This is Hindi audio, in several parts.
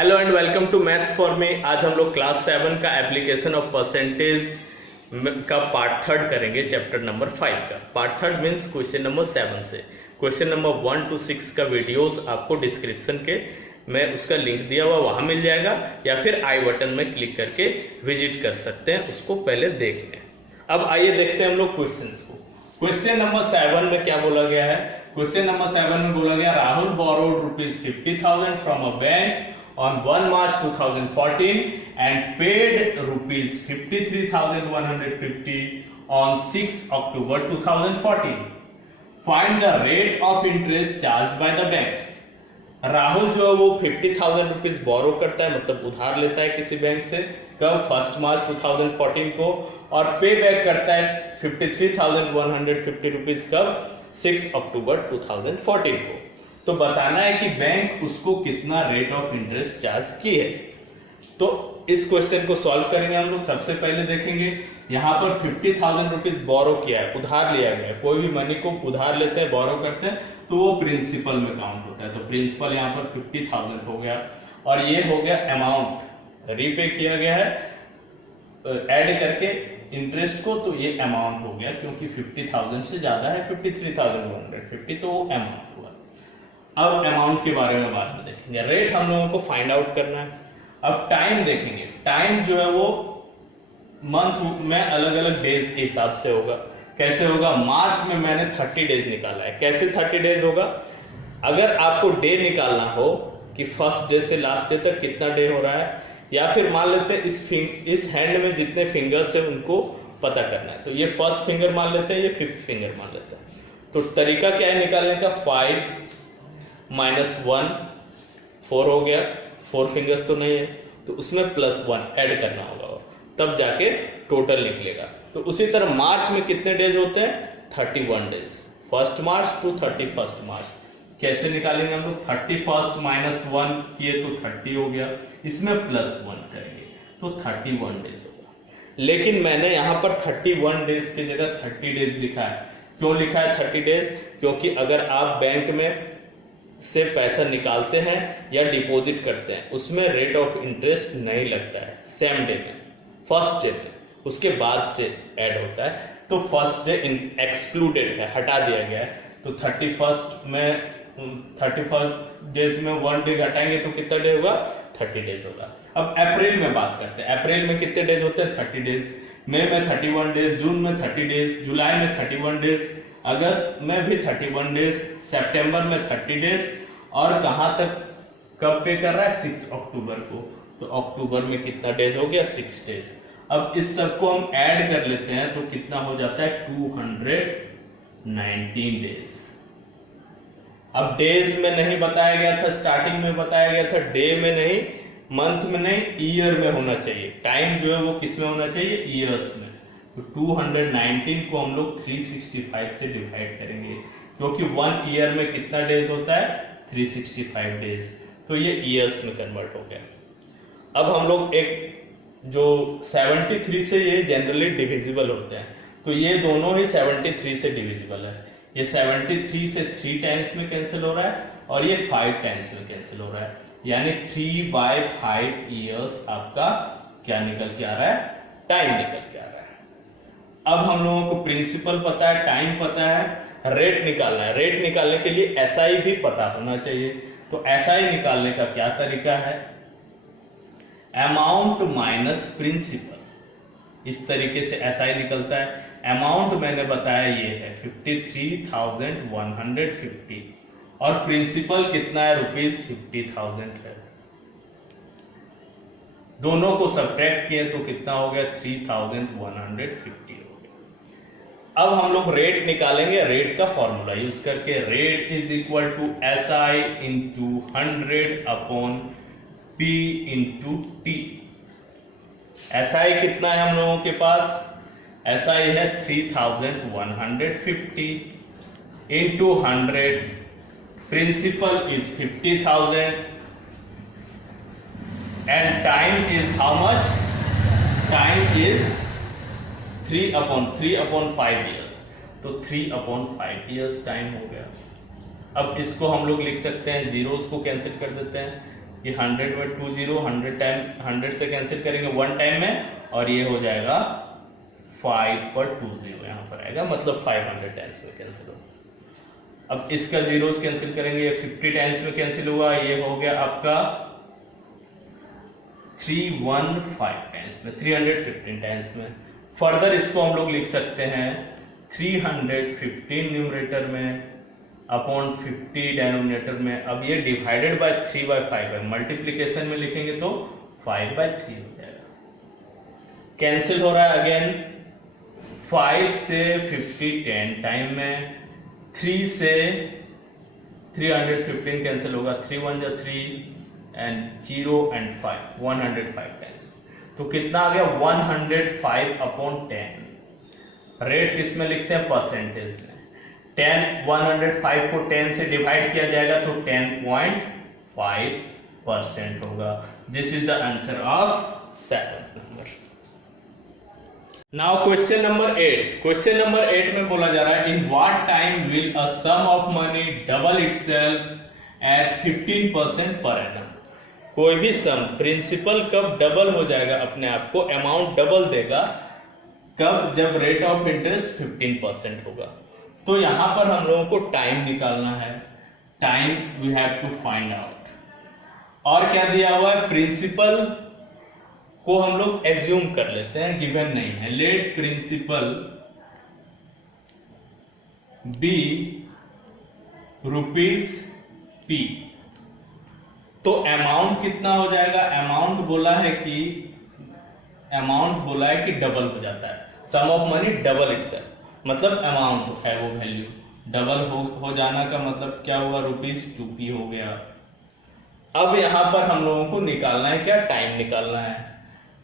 Hello and welcome to maths for me. आज हम लोग क्लास 7 का एप्लीकेशन ऑफ परसेंटेज का पार्ट थर्ड करेंगे, चैप्टर नंबर 5 का। Part third means question number 7 से क्वेश्चन नंबर 1 to 6 का वीडियोस आपको डिस्क्रिप्शन के में उसका लिंक दिया हुआ वहां मिल जाएगा, या फिर आई बटन में क्लिक करके विजिट कर सकते हैं, उसको पहले देख लें। अब आइए देखते हैं हम लोग क्वेश्चंस को। क्वेश्चन नंबर 7 में क्या बोला गया है? क्वेश्चन नंबर 7 में बोला गया Rahul borrowed ₹50,000 from a bank on 1 March 2014 and paid ₹53,150 on 6 October 2014. Find the rate of interest charged by the bank. Rahul जो है वो 50,000 रुपीज बोरो करता है, मतलब उधार लेता है किसी बैंक से, कब? 1 मार्च 2014 को, और पे बैक करता है 53,150 रुपीज कब? 6 अक्टूबर 2014 को। तो बताना है कि बैंक उसको कितना रेट ऑफ इंटरेस्ट चार्ज की है। तो इस क्वेश्चन को सॉल्व करेंगे हम लोग। सबसे पहले देखेंगे यहाँ पर 50,000 रुपीज बोरो किया है, उधार लिया गया है। कोई भी मनी को उधार लेते हैं, बोरो करते हैं, तो वो प्रिंसिपल में काउंट होता है। तो प्रिंसिपल यहाँ पर 50,000 हो गया, और ये हो गया अमाउंट, रीपे किया गया है ऐड करके इंटरेस्ट को, तो ये अमाउंट हो गया, क्योंकि 50,000 से ज्यादा है 53,150, तो वो अमाउंट हुआ। अब अमाउंट के बारे में बाद में देखेंगे। रेट हम लोगों को फाइंड आउट करना है। अब टाइम देखेंगे। टाइम जो है वो मंथ में अलग अलग डेज के हिसाब से होगा। कैसे होगा? मार्च में मैंने 30 डेज निकाला है। कैसे 30 डेज होगा? अगर आपको डे निकालना हो कि फर्स्ट डे से लास्ट डे तक कितना डे हो रहा है, या फिर मान लेते हैं इस हैंड में जितने फिंगर्स है उनको पता करना है, तो ये फर्स्ट फिंगर मान लेते हैं, ये फिफ्थ फिंगर मान लेते हैं। तो तरीका क्या है निकालने का? 5 - 1 4 हो गया, 4 फिंगर्स तो नहीं है, तो उसमें +1 ऐड करना होगा, तब जाके टोटल निकलेगा। तो उसी तरह मार्च में कितने डेज होते हैं? 31 डेज। 1 मार्च to 31 मार्च। कैसे निकालेंगे हम लोग? 31 - 1 किए तो 30 हो गया, इसमें +1 करेंगे तो 31 डेज होगा। लेकिन मैंने यहाँ पर 31 डेज की जगह 30 डेज लिखा है। क्यों लिखा है 30 डेज? क्योंकि अगर आप बैंक में से पैसा निकालते हैं या डिपॉजिट करते हैं, उसमें रेट ऑफ इंटरेस्ट नहीं लगता है सेम डे में, फर्स्ट डे में, उसके बाद से ऐड होता है। तो फर्स्ट डे एक्सक्लूडेड है, हटा दिया गया है। तो 31 डेज में 1 डे घटाएंगे तो कितना डे होगा? 30 डेज होगा। अब अप्रैल में बात करते हैं। अप्रैल में कितने डेज होते हैं? 30 डेज। मई में 31 डेज, जून में 30 डेज, जुलाई में 31 डेज, अगस्त में भी 31 डेज, सितंबर में 30 डेज, और कहां तक कब पे कर रहा है? 6 अक्टूबर को। तो अक्टूबर में कितना डेज हो गया? 6 डेज। अब इस सबको हम ऐड कर लेते हैं तो कितना हो जाता है? 219 डेज। अब डेज में नहीं बताया गया था, स्टार्टिंग में बताया गया था, डे में नहीं, मंथ में नहीं, ईयर में होना चाहिए। टाइम जो है वो किस में होना चाहिए? ईयर्स में। तो 219 को हम लोग 365 से डिवाइड करेंगे, क्योंकि 1 ईयर में कितना डेज होता है? 365 डेज। तो ये ईयर्स में कन्वर्ट हो गया। अब हम लोग एक जो 73 से ये जनरली डिविजिबल होते हैं, तो ये दोनों ही 73 से डिविजिबल है। ये 73 से 3 टाइम्स में कैंसिल हो रहा है, और ये 5 टाइम्स में कैंसिल हो रहा है, यानी 3/5 ईयर्स आपका क्या निकल के आ रहा है? टाइम निकल के आ रहा है। अब हम लोगों को प्रिंसिपल पता है, टाइम पता है, रेट निकालना है। रेट निकालने के लिए एसआई भी पता होना चाहिए। तो एसआई निकालने का क्या तरीका है? Amount minus principal. इस तरीके से एसआई निकलता है। अमाउंट मैंने बताया ये है 53,150, और प्रिंसिपल कितना है? ₹50,000 है। दोनों को सब्ट्रैक्ट किए तो कितना हो गया? 3,150 हो गया। अब हम लोग रेट निकालेंगे, रेट का फॉर्मूला यूज करके। Rate is equal to SI into 100 upon P into T। SI कितना है हम लोगों के पास? SI है 3,150 into 100, principal is 50,000, and time is how much? Time is 3/5 years। तो 3/5 years टाइम हो गया। अब इसको हम लोग लिख सकते हैं, जीरोस को कैंसिल कर देते हैं, ये 100/20 100 से कैंसिल करेंगे 1 टाइम में, और ये हो जाएगा 5/20 यहाँ पर आएगा, मतलब 500 टाइम्स में कैंसिल होगा। अब इसका जीरोस कैंसिल करेंगे, ये 50 टाइम्स में कैंसिल हुआ, ये हो गया आपका 315 टाइम्स में, 315 टाइम्स में। फर्दर इसको हम लोग लिख सकते हैं 315 न्यूमरेटर में अपॉन 50 डिनोमिनेटर में। अब ये डिवाइडेड बाय 3/5 है, मल्टीप्लिकेशन में लिखेंगे तो 5/3 हो जाएगा। कैंसिल हो रहा है अगेन, 5 से 50 10 टाइम में, 3 से 315 कैंसिल होगा, 3 1 जा 3 एंड 0 एंड 5 105 टाइम्स। तो कितना आ गया 105/10। रेट किस में लिखते हैं, परसेंटेज में। 105 को 10 से डिवाइड किया जाएगा तो 10.5% होगा। This is the answer of 7th number. Now question number 8। Question number 8 में बोला जा रहा है in what time will a sum of money double itself at 15% per annum. कोई भी सम प्रिंसिपल कब डबल हो जाएगा, अपने आप को अमाउंट डबल देगा कब, जब रेट ऑफ इंटरेस्ट 15% होगा। तो यहां पर हम लोगों को टाइम निकालना है, time we have to find out. और क्या दिया हुआ है, प्रिंसिपल को हम लोग एज्यूम कर लेते हैं, गिवन नहीं है। Let principal be ₹P। तो अमाउंट कितना हो जाएगा, अमाउंट बोला है कि डबल हो जाता है। सम ऑफ मनी डबल इटसेल्फ, मतलब अमाउंट है वो वैल्यू डबल हो जाना का मतलब क्या हुआ, ₹2P हो गया। अब यहां पर हम लोगों को निकालना है क्या, टाइम निकालना है।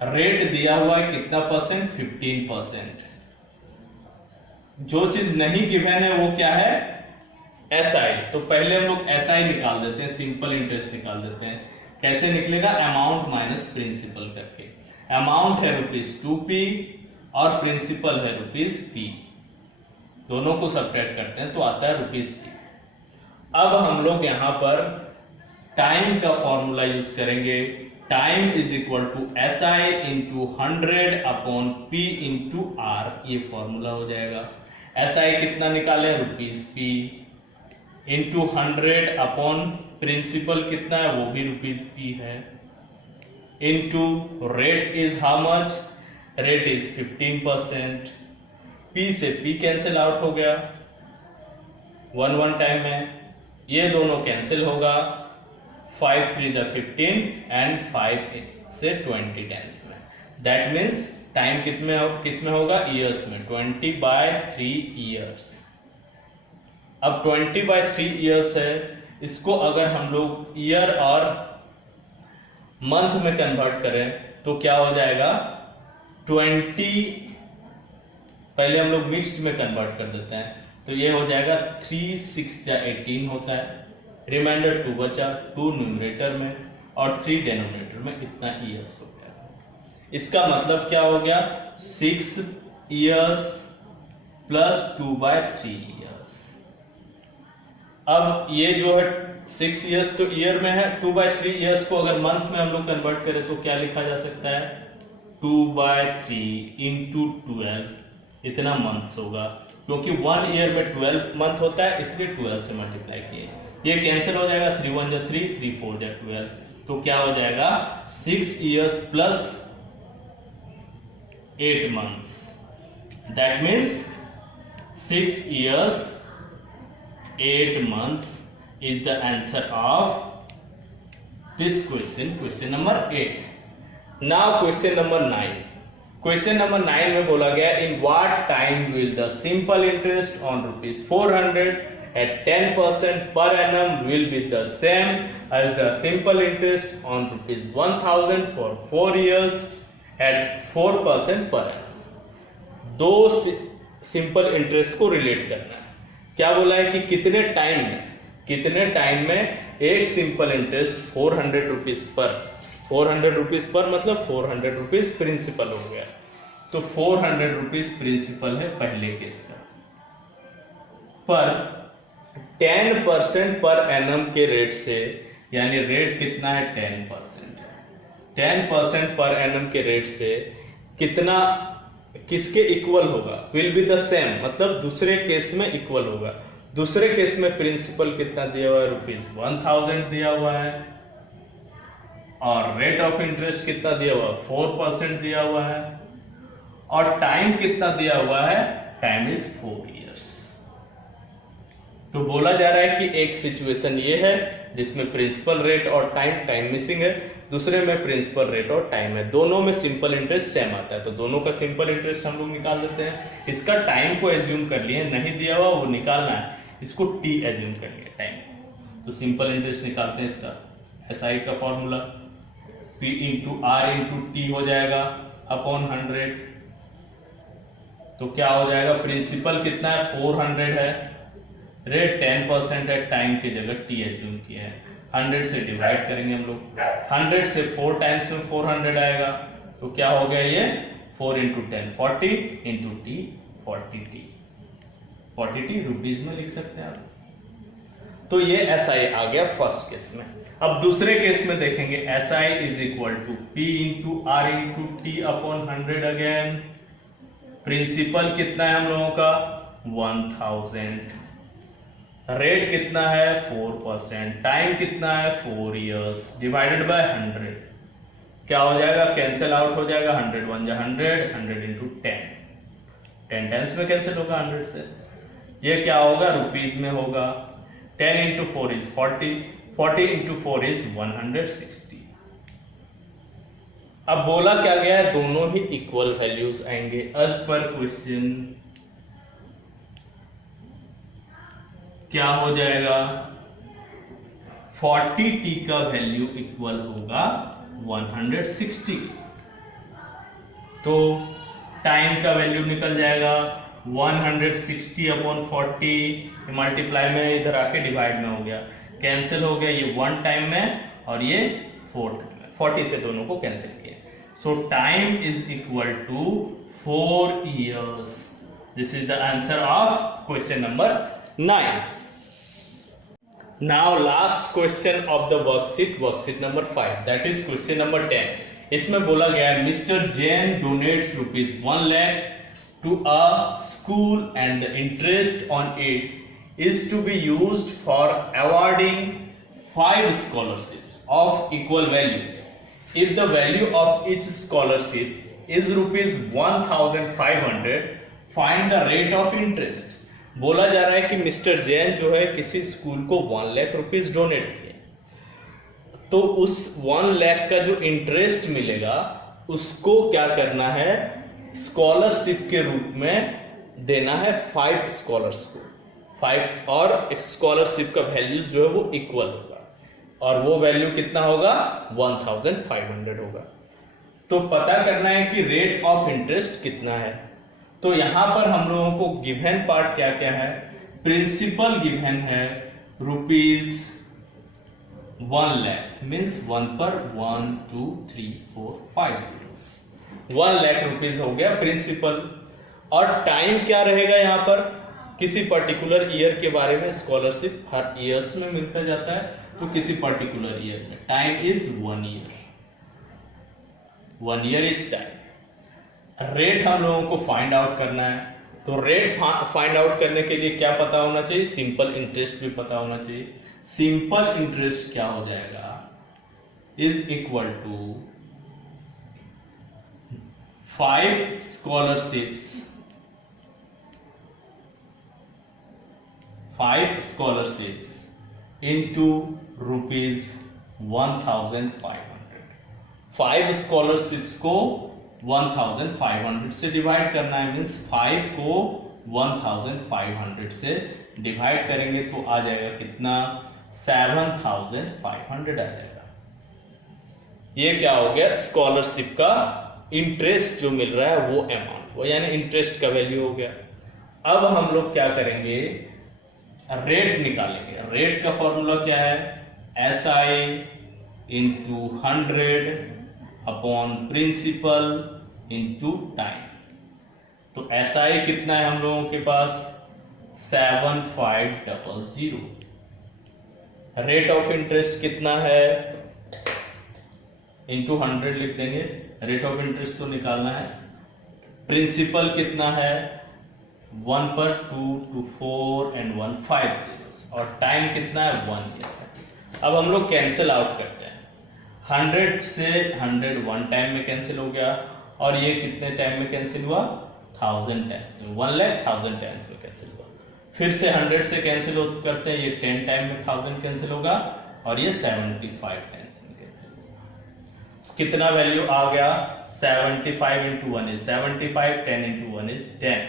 रेट दिया हुआ है कितना परसेंट, 15%। जो चीज नहीं गिवन है वो क्या है, SI। तो पहले हम लोग SI निकाल देते हैं, सिंपल इंटरेस्ट निकाल देते हैं। कैसे निकलेगा, अमाउंट माइनस प्रिंसिपल करके। अमाउंट है ₹2P और प्रिंसिपल है ₹P। दोनों को सब्ट्रैक्ट करते हैं तो आता है ₹P। अब हम लोग यहां पर टाइम का फॉर्मूला यूज करेंगे। Time is equal to SI into 100/P into R, ये फॉर्मूला हो जाएगा। SI कितना निकाले, ₹P इंटू 100 अपॉन प्रिंसिपल कितना है, वो भी ₹P है, into rate is how much, rate is 15%। P से P कैंसिल आउट हो गया 1 टाइम में, ये दोनों कैंसिल होगा, 5 3 जा 15 एंड 5 से 20 टाइम्स में। दैट मीन्स टाइम किस में होगा, ईयर्स में, 20/3 ईयर्स। अब 20/3 ईयर्स है, इसको अगर हम लोग ईयर और मंथ में कन्वर्ट करें तो क्या हो जाएगा, 20 पहले हम लोग मिक्स्ड में कन्वर्ट कर देते हैं तो ये हो जाएगा 3 6 जा 18 होता है, रिमाइंडर 2 बचा, 2 न्यूमरेटर में और 3 डिनोमिनेटर में, इतना ईयर्स हो गया। इसका मतलब क्या हो गया, 6 ईयर्स प्लस 2/3 ईयर्स। अब ये जो है 6 ईयर्स तो ईयर में है, 2/3 ईयर्स को अगर मंथ में हम लोग कन्वर्ट करें तो क्या लिखा जा सकता है, 2/3 इंटू 12, इतना मंथ्स होगा, क्योंकि 1 ईयर में 12 मंथ होता है, इसलिए 12 से मल्टीप्लाई किए। ये कैंसिल हो जाएगा, 3 1 जा 3, 3 4 जा 12, तो क्या हो जाएगा 6 years plus 8 months. That means 6 years 8 months is the answer of this question, question number 8. Now question number 9. Question number 9 में बोला गया in what time will the simple interest on ₹400 at 10% per annum will be the same as the simple interest on ₹1000 for 4 years at 4% per annum. दो सिंपल इंटरेस्ट को रिलेट करना है। क्या बोला है कि कितने टाइम में एक सिंपल इंटरेस्ट ₹400 पर मतलब ₹400 प्रिंसिपल हो गया, तो ₹400 प्रिंसिपल है पहले केस का, पर 10% पर एनम के रेट से यानी रेट कितना है 10% है। 10% पर एनम के रेट से कितना किसके इक्वल होगा, विल बी द सेम, मतलब दूसरे केस में इक्वल होगा। दूसरे केस में प्रिंसिपल कितना दिया हुआ है, ₹1000 दिया हुआ है, और रेट ऑफ इंटरेस्ट कितना दिया हुआ है, 4% दिया हुआ है, और टाइम कितना दिया हुआ है, टाइम इज 4 years। तो बोला जा रहा है कि एक सिचुएशन ये है जिसमें प्रिंसिपल रेट और टाइम मिसिंग है, दूसरे में प्रिंसिपल रेट और टाइम है, दोनों में सिंपल इंटरेस्ट सेम आता है। तो दोनों का सिंपल इंटरेस्ट हम लोग निकाल देते हैं। इसका टाइम को एज्यूम कर लिए, नहीं दिया हुआ वो निकालना है, इसको टी एज्यूम कर लिया टाइम। तो सिंपल इंटरेस्ट निकालते हैं इसका, एसआई का formula P into R into T हो जाएगा अपॉन 100। तो क्या हो जाएगा, प्रिंसिपल कितना है 400 है, रेट 10% है, टाइम की जगह टी एज्यूम किया है, 100 से डिवाइड करेंगे हम लोग, 100 से 4 टाइम्स में 400 आएगा, तो क्या हो गया ये 4 into 10 40 into T 40 T rupees में लिख सकते हैं आप। तो ये एसआई आ गया फर्स्ट केस में। अब दूसरे केस में देखेंगे, SI is equal to P into R into T upon 100 again. Principal कितना है हम लोगों का 1000, रेट कितना है 4%, टाइम कितना है 4 years, डिवाइडेड बाय 100। क्या हो जाएगा, कैंसिल आउट हो जाएगा, 100 1 जा 100, 100 इंटू 10 टाइम्स में कैंसिल होगा 100 से। ये क्या होगा, रुपीज में होगा। 10 इंटू 4 इज 40, 40 इंटू 4 इज 160। अब बोला क्या गया है, दोनों ही इक्वल वैल्यूज आएंगे एज पर क्वेश्चन। क्या हो जाएगा, 40t का वैल्यू इक्वल होगा 160। तो टाइम का वैल्यू निकल जाएगा 160 अपॉन 40, मल्टीप्लाई में इधर आके डिवाइड में हो गया, कैंसिल हो गया, ये 1 टाइम में और ये 4 टाइम में, 40 से दोनों को कैंसिल किया। So time is equal to 4 years। This is the answer of question number 9। Now last question of the worksheet number 5, that is question number 10। इसमें बोला गया है mister Jain donates ₹1 lakh to a school and the interest on it is to be used for awarding 5 scholarships of equal value. If the value of each scholarship is ₹1500, find the rate of interest। बोला जा रहा है कि मिस्टर जैन जो है किसी स्कूल को 1 लाख रुपीस डोनेट किए, तो उस 1 लाख का जो इंटरेस्ट मिलेगा उसको क्या करना है, स्कॉलरशिप के रूप में देना है 5 स्कॉलर्स को, 5, और स्कॉलरशिप का वैल्यू जो है वो इक्वल होगा, और वो वैल्यू कितना होगा 1500 होगा। तो पता करना है कि रेट ऑफ इंटरेस्ट कितना है। तो यहां पर हम लोगों को गिवन पार्ट क्या क्या है, प्रिंसिपल गिवन है ₹1 लाख, मीन्स 1 पर 1 2 3 4 5 zeros, 1 लाख रुपीज हो गया प्रिंसिपल। और टाइम क्या रहेगा, यहाँ पर किसी पर्टिकुलर ईयर के बारे में, स्कॉलरशिप हर ईयर्स में मिलता जाता है, तो किसी पर्टिकुलर ईयर में time is 1 year, 1 year is time. Rate हम लोगों को फाइंड आउट करना है, तो रेट फाइंड आउट करने के लिए क्या पता होना चाहिए, सिंपल इंटरेस्ट भी पता होना चाहिए। सिंपल इंटरेस्ट क्या हो जाएगा, is equal to 5 scholarships, 5 scholarships into ₹1500। 5 scholarships को 1500 से डिवाइड करना है, मीन्स 5 को 1500 से डिवाइड करेंगे तो आ जाएगा कितना, 7500 आ जाएगा। ये क्या हो गया, स्कॉलरशिप का इंटरेस्ट जो मिल रहा है वो अमाउंट, वो यानी इंटरेस्ट का वैल्यू हो गया। अब हम लोग क्या करेंगे, रेट निकालेंगे। रेट का फॉर्मूला क्या है, SI into 100 upon principal into time. तो SI कितना है हम लोगों के पास 7500, रेट ऑफ इंटरेस्ट कितना है, इंटू 100 लिख देंगे, रेट ऑफ इंटरेस्ट तो निकालना है। प्रिंसिपल कितना है, 1 पर 2 to 4 and 1 5 zeros, और टाइम कितना है 1 ईयर। अब हम लोग कैंसिल आउट करते हैं, 100 से 100 1 टाइम में कैंसिल हो गया, और ये कितने टाइम में कैंसिल हुआ, 1000 टाइम्स में, 1,00,000 टाइम्स में कैंसिल हुआ। फिर से 100 से कैंसिल करते हैं, ये 10 टाइम में 1000 कैंसिल होगा, और ये 75 टाइम्स में कैंसिल होगा। कितना वैल्यू आ गया, 75 into 1 is 75, 10 into 1 is 10,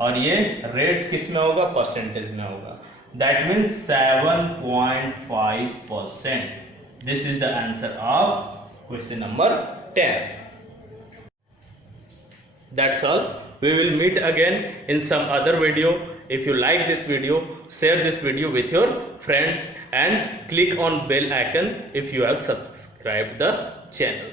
और ये रेट किस में होगा, परसेंटेज में होगा। That means 7.5%. This is the answer of question number 10. That's all. We will meet again in some other video. If you like this video, share this video with your friends and click on bell icon if you have subscribed the channel.